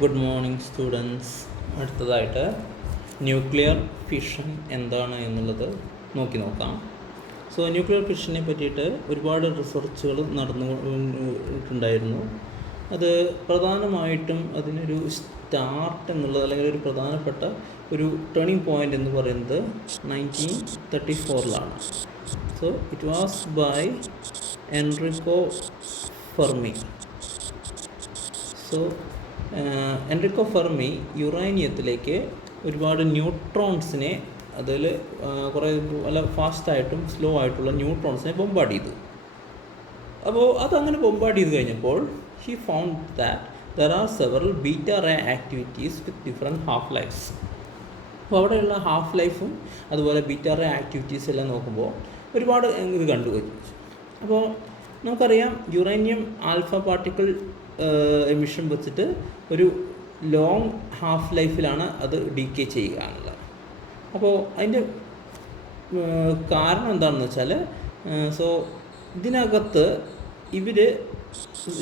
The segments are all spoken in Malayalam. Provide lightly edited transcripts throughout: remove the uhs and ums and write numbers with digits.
Good morning students. അടുത്തതായിട്ട് ന്യൂക്ലിയർ ഫിഷൻ എന്താണ് എന്നുള്ളത് നോക്കാം. സോ ന്യൂക്ലിയർ ഫിഷനെ പറ്റിയിട്ട് ഒരുപാട് റിസർച്ചുകൾ നടന്നിട്ടുണ്ടായിരുന്നു. അത് പ്രധാനമായിട്ടും അതിനൊരു സ്റ്റാർട്ട് എന്നുള്ളത് അല്ലെങ്കിൽ ഒരു പ്രധാനപ്പെട്ട ഒരു ടേണിംഗ് പോയിൻ്റ് എന്ന് പറയുന്നത് 1934 so it was by Enrico Fermi. So Enrico Fermi യുറേനിയത്തിലേക്ക് ഒരുപാട് ന്യൂട്രോൺസിനെ അതിൽ കുറേ നല്ല ഫാസ്റ്റായിട്ടും സ്ലോ ആയിട്ടുള്ള ന്യൂട്രോൺസിനെ ബൊമ്പാർഡ് ചെയ്തു. അപ്പോൾ അതങ്ങനെ ബൊമ്പാർഡ് ചെയ്ത് കഴിഞ്ഞപ്പോൾ he found that there are several beta ray activities with different half lifes. അപ്പോൾ അവിടെയുള്ള ഹാഫ് ലൈഫും അതുപോലെ ബീറ്റ റേ ആക്ടിവിറ്റീസ് എല്ലാം നോക്കുമ്പോൾ ഒരുപാട് ഇത് കണ്ടു. അപ്പോൾ നമുക്കറിയാം യുറേനിയം ആൽഫ പാർട്ടിക്കിൾ എമിഷൻ വെച്ചിട്ട് ഒരു ലോങ് ഹാഫ് ലൈഫിലാണ് അത് ഡീക്കേ ചെയ്യുക എന്നുള്ളത്. അപ്പോൾ അതിൻ്റെ കാരണം എന്താണെന്ന് വെച്ചാൽ ഇതിനകത്ത്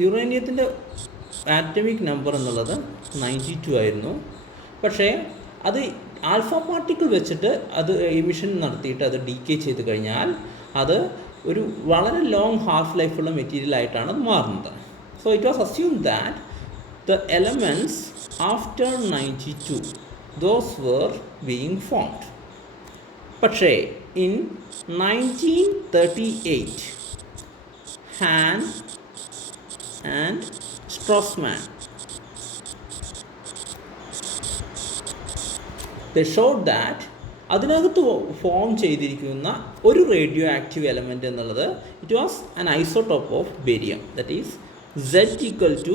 യുറേനിയത്തിൻ്റെ ആറ്റമിക് നമ്പർ എന്നുള്ളത് 92 ആയിരുന്നു. പക്ഷേ അത് ആൽഫ പാർട്ടിക്കിൾ വെച്ചിട്ട് അത് എമിഷൻ നടത്തിയിട്ട് അത് ഡീക്കേ ചെയ്ത് കഴിഞ്ഞാൽ അത് ഒരു വളരെ ലോങ് ഹാഫ് ലൈഫുള്ള മെറ്റീരിയലായിട്ടാണ് അത് മാറുന്നത്. So it was assumed that the elements after 92 those were being formed. പക്ഷേ in 1938 Han and Strassman they showed that അതിനകത്ത് ഫോം ചെയ്തിരിക്കുന്ന ഒരു റേഡിയോ ആക്റ്റീവ് എലമെൻ്റ് എന്നുള്ളത് it was an isotope of barium. That is Z equal to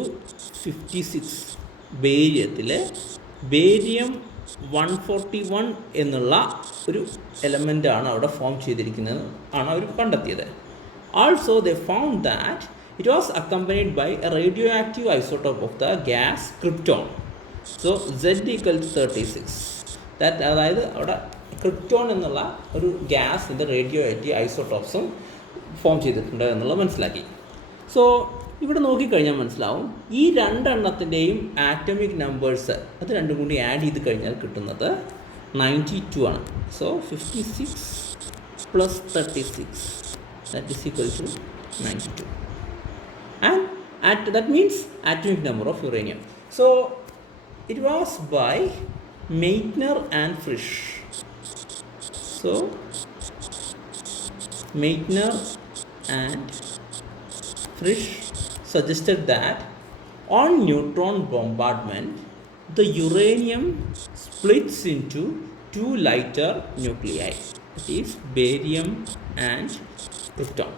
56 ബേരിയത്തിലെ ബേരിയം 141 എന്നുള്ള ഒരു എലമെൻ്റാണ് അവിടെ ഫോം ചെയ്തിരിക്കുന്നത് ആണ് അവർ കണ്ടെത്തിയത്. Also they found that it was accompanied by a radioactive isotope of the gas krypton. So Z equal to 36 that അതായത് അവിടെ ക്രിപ്റ്റോൺ എന്നുള്ള ഒരു ഗ്യാസിൻ്റെ റേഡിയോ ആക്റ്റീവ് ഐസോട്ടോപ്സും ഫോം ചെയ്തിട്ടുണ്ട് എന്നുള്ളത് മനസ്സിലാക്കി. സോ ഇവിടെ നോക്കിക്കഴിഞ്ഞാൽ മനസ്സിലാവും ഈ രണ്ടെണ്ണത്തിൻ്റെയും ആറ്റമിക് നമ്പേഴ്സ് അത് രണ്ടും കൂടി ആഡ് ചെയ്ത് കഴിഞ്ഞാൽ കിട്ടുന്നത് 92 ആണ്. So 56 + 36 that is equal to 92 and that means atomic number of uranium. So it was by Meitner and Frisch. So Meitner and Frisch suggested that on neutron bombardment the uranium splits into two lighter nuclei, that is barium and krypton.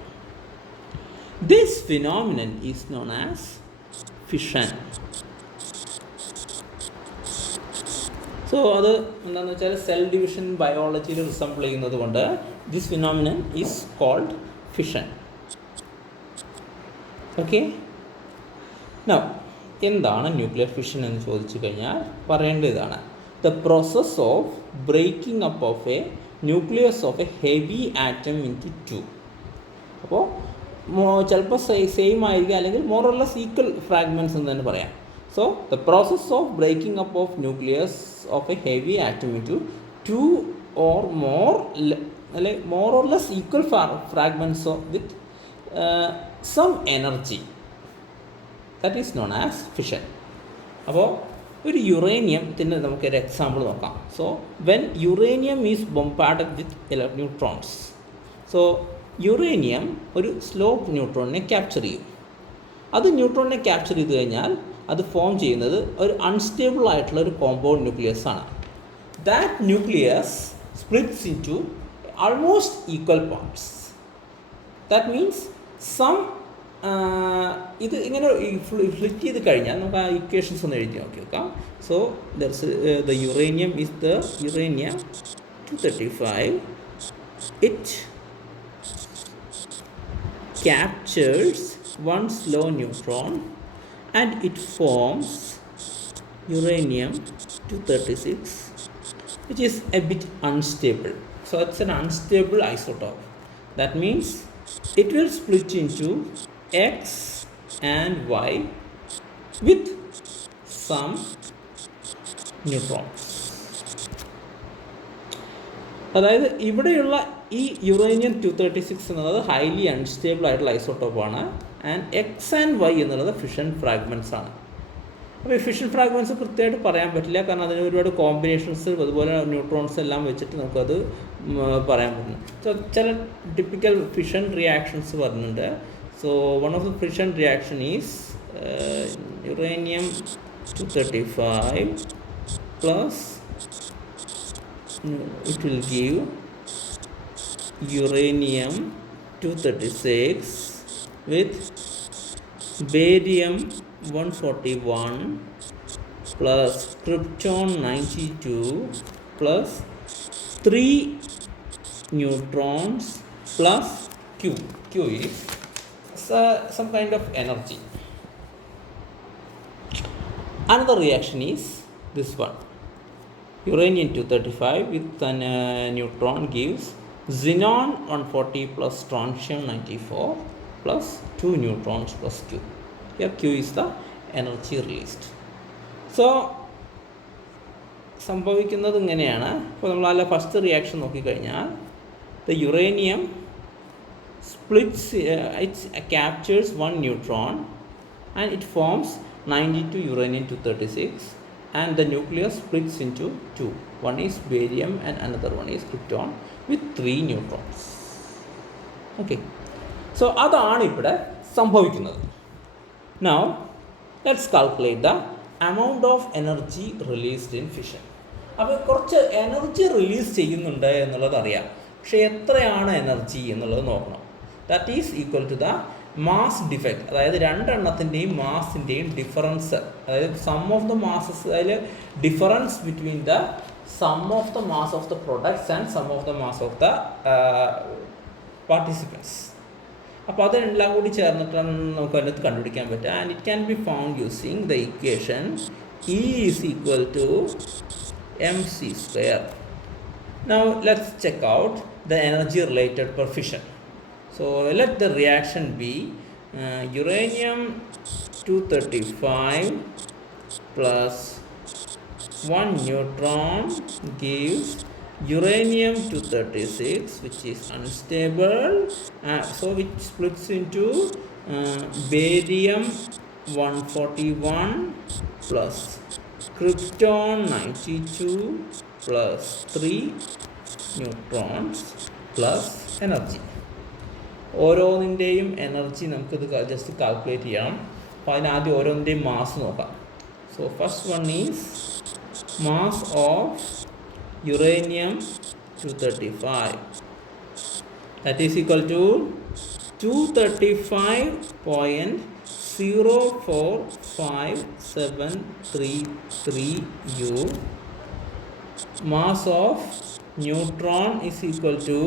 This phenomenon is known as fission. So അത് എന്താണെന്ന് വെച്ചാൽ സെൽ ഡിവിഷൻ ബയോളജിയിൽ റിസംബിൾ ചെയ്യുന്നത് കൊണ്ട് this phenomenon is called fission. Okay, now എന്താണ് ന്യൂക്ലിയർ ഫിഷൻ എന്ന് ചോദിച്ചു കഴിഞ്ഞാൽ പറയേണ്ടത് ഇതാണ്: the process of breaking up of a nucleus of a heavy atom into two. അപ്പോൾ ചിലപ്പോൾ സെയിം ആയിരിക്കും, അല്ലെങ്കിൽ more or less equal fragments എന്ന് തന്നെ പറയാം. So the process of breaking up of nucleus of a heavy atom into two or more അല്ലെങ്കിൽ more or less equal fragments of with some energy, that is known as fission. അപ്പോൾ ഒരു യുറേനിയത്തിൻ്റെ നമുക്കൊരു എക്സാമ്പിൾ നോക്കാം. So when uranium is bombarded with neutrons, so uranium ഒരു സ്ലോ ന്യൂട്രോണിനെ ക്യാപ്ചർ ചെയ്യും. അത് ന്യൂട്രോണിനെ ക്യാപ്ചർ ചെയ്ത് കഴിഞ്ഞാൽ അത് ഫോം ചെയ്യുന്നത് ഒരു അൺസ്റ്റേബിൾ ആയിട്ടുള്ള ഒരു കോമ്പൗണ്ട് ന്യൂക്ലിയസ് ആണ്. That nucleus splits into almost equal parts. That means ഇത് ഇങ്ങനെ ഫ്ലിറ്റ് ചെയ്ത് കഴിഞ്ഞാൽ നമുക്ക് ആ ഇക്വേഷൻസ് ഒന്ന് എഴുതി നോക്കാം. So the uranium is the uranium 235. It captures one slow neutron and it forms uranium 236, which is a bit unstable. So it's an unstable isotope. That means it will split into X and Y with some neutrons. അതായത് ഇവിടെയുള്ള ഈ യുറേനിയം 236 എന്നുള്ളത് ഹൈലി അൺസ്റ്റേബിൾ ആയിട്ടുള്ള ഐസോട്ടോപ്പാണ്. ആൻഡ് എക്സ് ആൻഡ് വൈ എന്നുള്ളത് ഫിഷൻ ഫ്രാഗ്മെൻറ്റ്സ് ആണ്. അപ്പോൾ ഈ ഫിഷൻ ഫ്രാഗ്മെൻറ്റ്സ് കൃത്യമായിട്ട് പറയാൻ പറ്റില്ല, കാരണം അതിന് ഒരുപാട് കോമ്പിനേഷൻസ് അതുപോലെ ന്യൂട്രോൺസ് എല്ലാം വെച്ചിട്ട് നമുക്കത് പറയാൻ പറ്റുന്നു. സോ ചില ടിപ്പിക്കൽ ഫിഷൻ റിയാക്ഷൻസ് പറഞ്ഞിട്ടുണ്ട്. So one of the fission reaction is uranium 235 plus it will give uranium 236 with barium 141 plus krypton 92 plus 3 neutrons plus Q. Q is some kind of energy. Another reaction is this one. Uranium 235 with a neutron gives xenon 140 plus strontium 94 plus 2 neutrons plus Q. Here Q is the energy released. So സംഭവിക്കുന്നത് ഇങ്ങനെയാണ്. ഇപ്പോൾ നമ്മൾ അതിലെ ഫസ്റ്റ് റിയാക്ഷൻ നോക്കിക്കഴിഞ്ഞാൽ the uranium splits, it captures one neutron and it forms 92 uranium 236, and the nucleus splits into two. One is barium and another one is krypton with 3 neutrons. Okay, so അതാണ് ഇവിടെ സംഭവിക്കുന്നത്. Now let's calculate the amount of energy released in fission. അപ്പോൾ കുറച്ച് എനർജി റിലീസ് ചെയ്യുന്നുണ്ട് എന്നുള്ളത് അറിയാം, പക്ഷേ എത്രയാണ് എനർജി എന്നുള്ളത് നോക്കണം. That is equal to the mass defect, അതായത് രണ്ടെണ്ണത്തിൻ്റെയും മാസിൻ്റെയും ഡിഫറൻസ്, അതായത് സം ഓഫ് ദ മാസസ്, അതിൽ difference between the sum of the mass of the products and sum of the mass of the participants. അപ്പോൾ അതെല്ലാം കൂടി ചേർന്നിട്ടാണ് നമുക്ക് അതിനകത്ത് കണ്ടുപിടിക്കാൻ പറ്റുക. And it can be found using the equation E is equal to mc square. Now let's check out the energy related per fission. So let the reaction be uranium 235 plus 1 neutron gives uranium 236, which is unstable, so which splits into barium 141 plus krypton 92 plus 3 neutrons plus energy. ഓരോന്നിൻ്റെയും എനർജി നമുക്കിത് ജസ്റ്റ് കാൽക്കുലേറ്റ് ചെയ്യണം. അപ്പോൾ അതിനാദ്യം ഓരോന്നിൻ്റെയും മാസ് നോക്കാം. So first one is mass of uranium 235, that is equal to 235.045733 U. Mass of neutron is equal to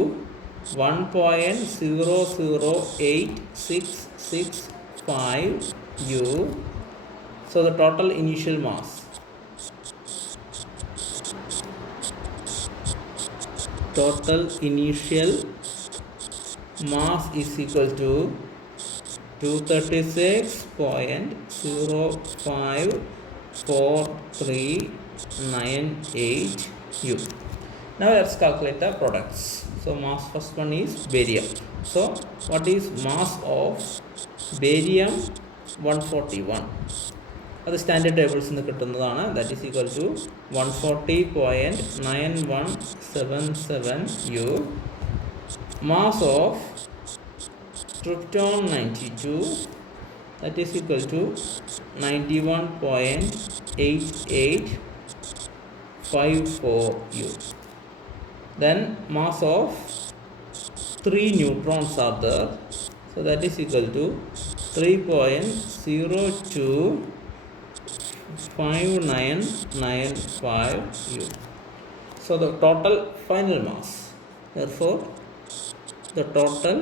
1.008665 U. So the total initial mass, is equal to 236.054398 U. Now let's calculate the products. So mass, first one is barium. So what is mass of barium 141? അത് സ്റ്റാൻഡേർഡ് ടേബിൾസിൽ നിന്ന് കിട്ടുന്നതാണ്. That is equal to 140.9177 U. Mass of krypton 92, that is equal to 91.8854 U. Then mass of 3 neutrons are there, so that is equal to 3.025995 U. So the total final mass, therefore the total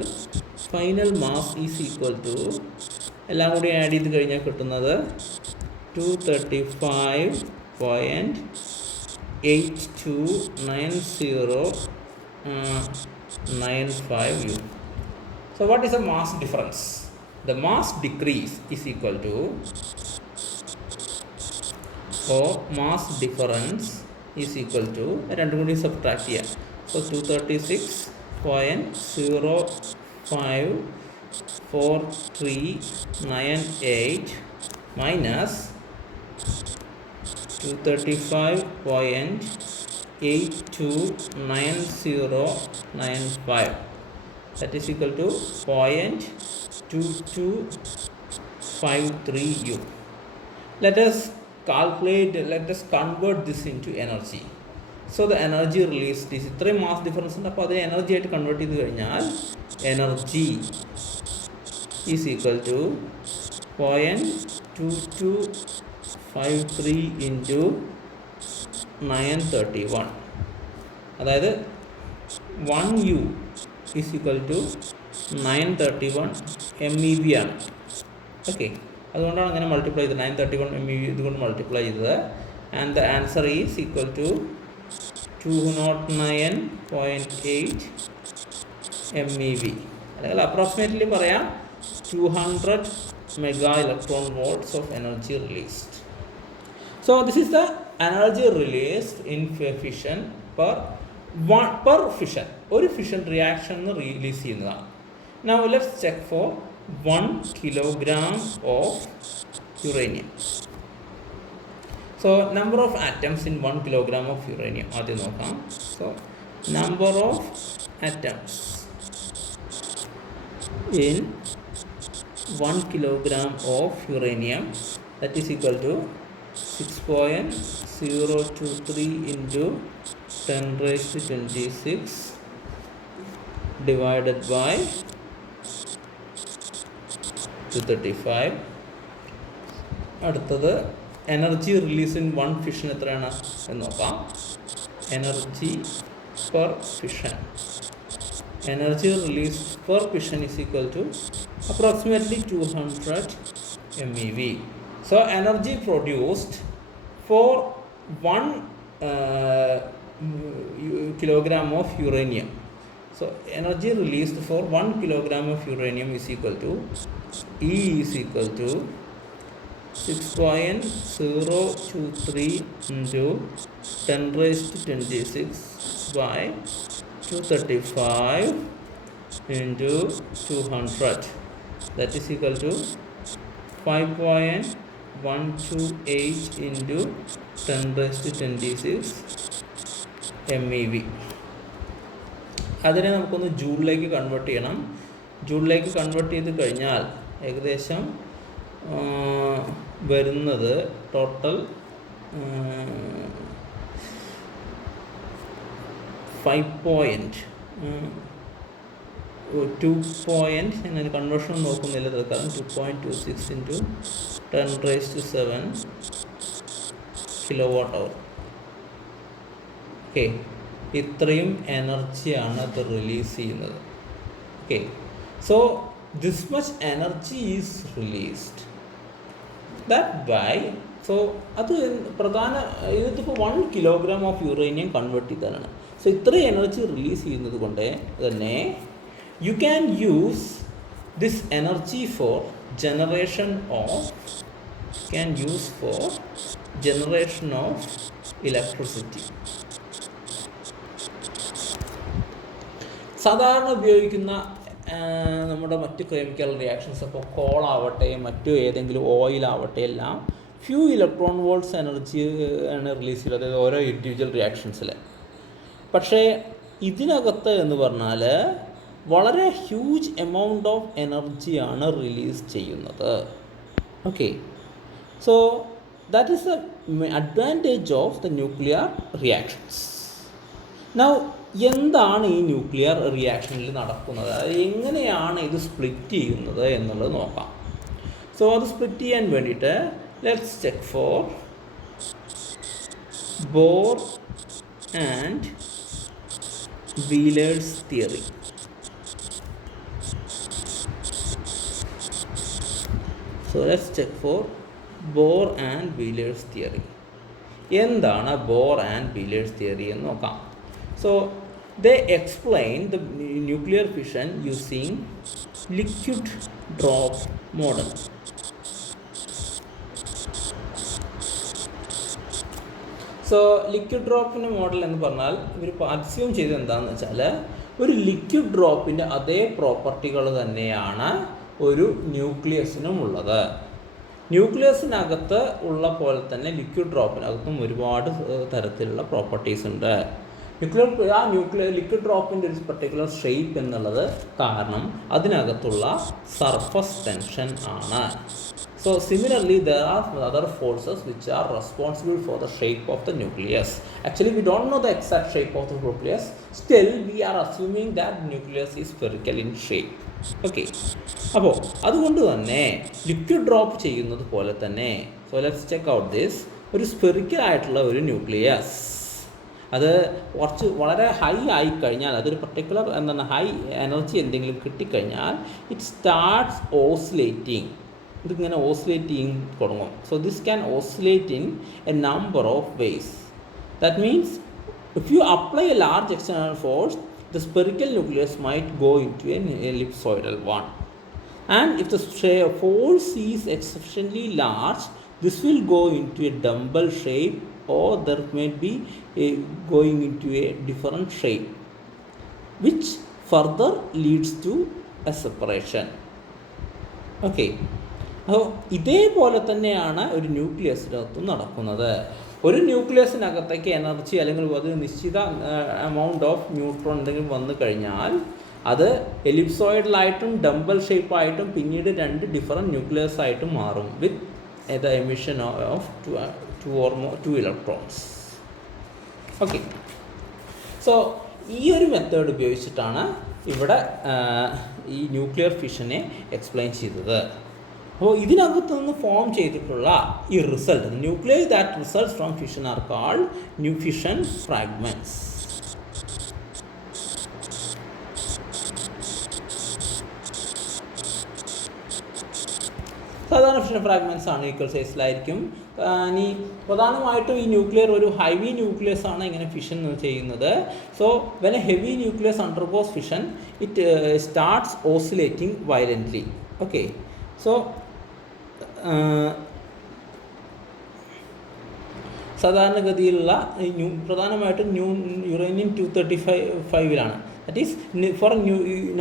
final mass is equal to, എല്ലാം കൂടി ആഡ് ചെയ്ത് കഴിഞ്ഞാൽ കിട്ടുന്നത് 235.829095 U. So what is the mass difference? The mass decrease is equal to or mass difference is equal to രണ്ടും കൂടി സബ്ട്രാക്ട് ചെയ്യാം. So 236.054398 minus 235.829095, that is equal to 0.2253 U. Let us convert this into energy. So the energy released is ഇത്രയും മാസ് ഡിഫറൻസ് ഉണ്ട്. അപ്പോൾ അതിനെ എനർജി ആയിട്ട് കൺവേർട്ട് ചെയ്ത് കഴിഞ്ഞാൽ energy is equal to 0.2253 into 931, അതായത് 1U is equal to 931 MeV ആണ്. ഓക്കെ, അതുകൊണ്ടാണ് അങ്ങനെ മൾട്ടിപ്ലൈ ചെയ്തത്. 931 MeV ഇതുകൊണ്ട് മൾട്ടിപ്ലൈ ചെയ്തത്. And the answer is equal to 209.8 MeV, അല്ലെങ്കിൽ അപ്രോക്സിമേറ്റ്ലി പറയാം 200 mega electron volts of energy released. So this is the energy released in fission per fission. ഒരു ഫിഷൻ റിയാക്ഷൻ റിലീസ് ചെയ്യുന്നതാണ്. Now let's check for 1 kilogram of uranium. So number of atoms in 1 kilogram of uranium ആദ്യം നോക്കാം. So number of atoms in 1 kilogram of uranium, that is equal to 6.023 into 10 raised to 26 divided by 235. അടുത്തത് എനർജി റിലീസ് ഇൻ 1 ഫിഷൻ എത്രയാണ് എന്ന് നോക്കാം. Energy per fission, energy released per fission is equal to approximately 200 MeV. So energy produced for 1 kilogram of uranium. So energy released for 1 kilogram of uranium is equal to E is equal to 6.023 into 10 raised to 26 by 235 into 200, that is equal to 5.128 into 10 raised to 26 MeV. അതിനെ നമുക്കൊന്ന് ജൂളിലേക്ക് കൺവേർട്ട് ചെയ്യണം. ജൂളിലേക്ക് കൺവേർട്ട് ചെയ്ത് കഴിഞ്ഞാൽ ഏകദേശം വരുന്നത് ടോട്ടൽ 5.2 ഞാൻ കൺവേർഷൻ നോക്കുന്നില്ല തൽക്കാലം. 2.26 into 10 raised to 7 kWh. Okay, ഇത്രയും എനർജിയാണ് അത് റിലീസ് ചെയ്യുന്നത്. Okay, so this much energy is released that by. So അത് പ്രധാന ഇതിപ്പോൾ 1 kilogram ഓഫ് യുറേനിയം കൺവേർട്ട് ചെയ്തതാണ്. സോ ഇത്രയും എനർജി റിലീസ് ചെയ്യുന്നത് കൊണ്ട് തന്നെ you can use this energy for generation of electricity. സാധാരണ ഉപയോഗിക്കുന്ന നമ്മുടെ മറ്റ് കെമിക്കൽ റിയാക്ഷൻസ്, ഇപ്പോൾ കോളാവട്ടെ മറ്റു ഏതെങ്കിലും ഓയിലാവട്ടെ എല്ലാം ഫ്യൂ ഇലക്ട്രോൺ വോൾട്ട്സ് എനർജി ആണ് റിലീസ് ചെയ്യുന്നത്, അതായത് ഓരോ ഇൻഡിവിജ്വൽ റിയാക്ഷൻസിൽ. പക്ഷേ ഇതിനകത്ത് എന്ന് പറഞ്ഞാൽ വളരെ ഹ്യൂജ് എമൗണ്ട് ഓഫ് എനർജിയാണ് റിലീസ് ചെയ്യുന്നത്. Okay, so that is the advantage of the nuclear reactions. Now എന്താണ് ഈ ന്യൂക്ലിയർ റിയാക്ഷനിൽ നടക്കുന്നത്, അതായത് എങ്ങനെയാണ് ഇത് സ്പ്ലിറ്റ് ചെയ്യുന്നത് എന്നുള്ളത് നോക്കാം. സോ അത് സ്പ്ലിറ്റ് ചെയ്യാൻ വേണ്ടിയിട്ട് let's check for Bohr and Wheeler's theory. So let's check for Bohr and Wheeler's theory. എന്താണ് ബോർ ആൻഡ് വീലേഴ്സ് തിയറി എന്ന് നോക്കാം. So they explain the nuclear fission using liquid drop model. So liquid ഡ്രോപ്പിൻ്റെ മോഡൽ എന്ന് പറഞ്ഞാൽ ഇവർ അസ്യൂം ചെയ്തത് എന്താണെന്ന് വെച്ചാൽ ഒരു ലിക്വിഡ് ഡ്രോപ്പിൻ്റെ അതേ പ്രോപ്പർട്ടികൾ തന്നെയാണ് ഒരു ന്യൂക്ലിയസിനും ഉള്ളത്. ന്യൂക്ലിയസിനകത്ത് ഉള്ള പോലെ തന്നെ ലിക്വിഡ് ഡ്രോപ്പിനകത്തും ഒരുപാട് തരത്തിലുള്ള പ്രോപ്പർട്ടീസ് ഉണ്ട്. ലിക്വിഡ് ഡ്രോപ്പിൻ്റെ ഒരു പർട്ടിക്കുലർ ഷേപ്പ് എന്നുള്ളത് കാരണം അതിനകത്തുള്ള സർഫസ് ടെൻഷൻ ആണ്. So similarly, there are other forces which are responsible for the shape of the nucleus. Actually, we don't know the exact shape of the nucleus. Still, we are assuming that nucleus is spherical in shape. Okay. അപ്പോൾ അതുകൊണ്ട് തന്നെ ലിക്വിഡ് ഡ്രോപ്പ് ചെയ്യുന്നത് പോലെ തന്നെ, so let's check out this, ഒരു സ്ഫെറിക്കൽ ആയിട്ടുള്ള ഒരു ന്യൂക്ലിയസ് അത് വളരെ ഹൈ ആയിക്കഴിഞ്ഞാൽ, അതൊരു പർട്ടിക്കുലർ ഹൈ എനർജി എന്തെങ്കിലും കിട്ടിക്കഴിഞ്ഞാൽ ഇറ്റ് സ്റ്റാർട്ട്സ് ഓസിലേറ്റിംഗ്. ഇതിങ്ങനെ ഓസിലേറ്റ് ചെയ്യും തുടങ്ങും. So this can oscillate in A number of ways. That means if you apply A large external force, the spherical nucleus might go into an ellipsoidal one. And if the force is sufficiently large, this will go into a dumbbell shape, or there may be going into a different shape, which further leads to a separation. Okay. അപ്പോൾ ഇതേപോലെ തന്നെയാണ് ഒരു ന്യൂക്ലിയസിനകത്തും നടക്കുന്നത്. ഒരു ന്യൂക്ലിയസിനകത്തേക്ക് എനർജി അല്ലെങ്കിൽ ഒരു നിശ്ചിത എമൗണ്ട് ഓഫ് ന്യൂട്രോൺ എന്തെങ്കിലും വന്നു കഴിഞ്ഞാൽ അത് എലിപ്സോയിഡലായിട്ടും ഡംബൽ ഷേപ്പായിട്ടും പിന്നീട് രണ്ട് ഡിഫറെൻറ്റ് ന്യൂക്ലിയസ് ആയിട്ടും മാറും with the emission of two electrons. Okay. So ഈ ഒരു മെത്തേഡ് ഉപയോഗിച്ചിട്ടാണ് ഇവിടെ ഈ ന്യൂക്ലിയർ ഫിഷനെ എക്സ്പ്ലെയിൻ ചെയ്തത്. അപ്പോൾ ഇതിനകത്ത് നിന്ന് ഫോം ചെയ്തിട്ടുള്ള ഈ result, nuclear that results from fission are called new fission fragments. സാധാരണ ഫിഷൻ ഫ്രാഗ്മെൻറ്റ്സ് ആണ് ഈക്വൽ സൈസിലായിരിക്കും. ഇനി പ്രധാനമായിട്ടും ഈ ന്യൂക്ലിയർ ഒരു ഹെവി ന്യൂക്ലിയസ് ആണ് ഇങ്ങനെ ഫിഷൻ ചെയ്യുന്നത്. So when a heavy nucleus undergoes fission it starts oscillating violently. Okay. So സാധാരണഗതിയിലുള്ള പ്രധാനമായിട്ടും uranium 235 that is for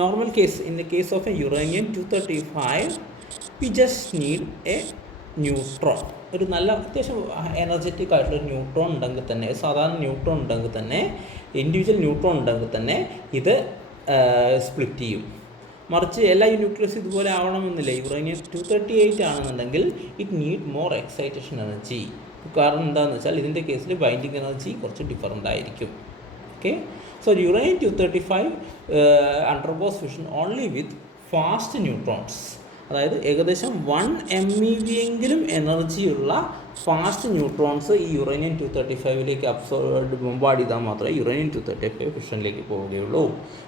normal case. In the case of a uranium 235 we just need a neutron. ഒരു നല്ല അത്യാവശ്യം എനർജറ്റിക് ആയിട്ടുള്ളൊരു ന്യൂട്രോൺ ഉണ്ടെങ്കിൽ തന്നെ, സാധാരണ ന്യൂട്രോൺ ഉണ്ടെങ്കിൽ തന്നെ, ഇൻഡിവിജ്വൽ ന്യൂട്രോൺ ഉണ്ടെങ്കിൽ തന്നെ ഇത് സ്പ്ലിറ്റ് ചെയ്യും. മറിച്ച് എല്ലാ ന്യൂക്ലിയസ് ഇതുപോലെ ആവണമെന്നില്ല. യുറേനിയം 238 ആണെന്നുണ്ടെങ്കിൽ it need more excitation energy. കാരണം എന്താണെന്ന് വെച്ചാൽ ഇതിൻ്റെ കേസിൽ ബൈൻഡിങ് എനർജി കുറച്ച് ഡിഫറൻ്റ് ആയിരിക്കും. Okay. So uranium 235 undergoes fission only with fast neutrons. അതായത് ഏകദേശം 1 MeV എങ്കിലും എനർജിയുള്ള ഫാസ്റ്റ് ന്യൂട്രോൺസ് ഈ യുറേനിയം 235ലേക്ക് ബോംബാർഡ് ചെയ്താൽ മാത്രമേ യുറേനിയം 235 ഫിഷനിലേക്ക് പോവുകയുള്ളൂ.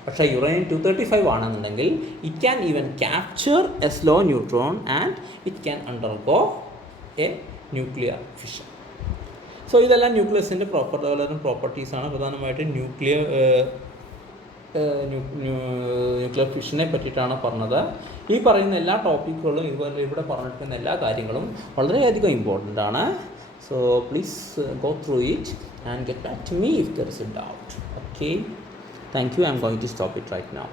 പക്ഷേ യുറേനിയം 235 ആണെന്നുണ്ടെങ്കിൽ it can even capture A slow neutron and it can undergo A nuclear fission. So ഇതെല്ലാം ന്യൂക്ലിയസിൻ്റെ പ്രോപ്പർട്ടീസാണ്. പ്രധാനമായിട്ടും ന്യൂക്ലിയർ ഫിഷനെ പറ്റിയിട്ടാണ് പറഞ്ഞത്. ഈ പറയുന്ന എല്ലാ ടോപ്പിക്കുകളും ഇതുപോലെ ഇവിടെ പറഞ്ഞിരിക്കുന്ന എല്ലാ കാര്യങ്ങളും വളരെയധികം ഇമ്പോർട്ടൻ്റ് ആണ്. So please go through it and get back to me if there is a doubt. Okay. Thank you. I'm going to stop it right now.